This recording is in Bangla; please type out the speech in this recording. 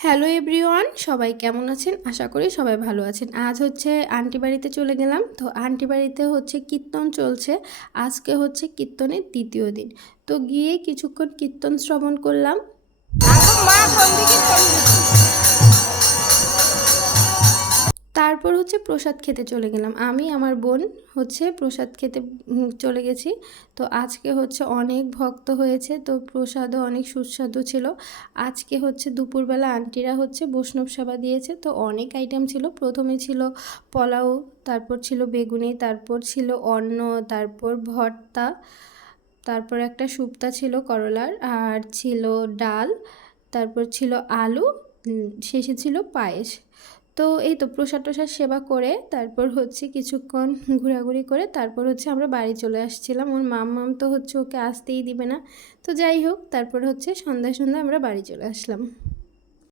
হ্যালো এভরিওয়ান, সবাই কেমন আছেন? আশা করি সবাই ভালো আছেন। আজ হচ্ছে আন্টি বাড়িতে চলে গেলাম। তো আন্টি বাড়িতে হচ্ছে কীর্তন চলছে। আজকে হচ্ছে কীর্তনের দ্বিতীয় দিন। তো গিয়ে কিছুক্ষণ কীর্তন শ্রবণ করলাম। তারপর হচ্ছে প্রসাদ খেতে চলে গেলাম। আমি আমার বোন হচ্ছে প্রসাদ খেতে চলে গেছি। তো আজকে হচ্ছে অনেক ভক্ত হয়েছে, তো প্রসাদও অনেক সুস্বাদু ছিল। আজকে হচ্ছে দুপুরবেলা আন্টিরা হচ্ছে বৈষ্ণব সেবা দিয়েছে, তো অনেক আইটেম ছিল। প্রথমে ছিল পোলাও, তারপর ছিল বেগুনি, তারপর ছিল অন্ন, তারপর ভর্তা, তারপর একটা শুক্তা ছিল করলার, আর ছিল ডাল, তারপর ছিল আলু, শেষে ছিল পায়েস। তো এই তো প্রসাদ টসাদ সেবা করে তারপর হচ্ছে কিছুক্ষণ ঘোরাঘুরি করে তারপর হচ্ছে আমরা বাড়ি চলে আসছিলাম। ওর মাম তো হচ্ছে ওকে আসতেই দিবে না। তো যাই হোক, তারপর হচ্ছে সন্ধ্যায় আমরা বাড়ি চলে আসলাম।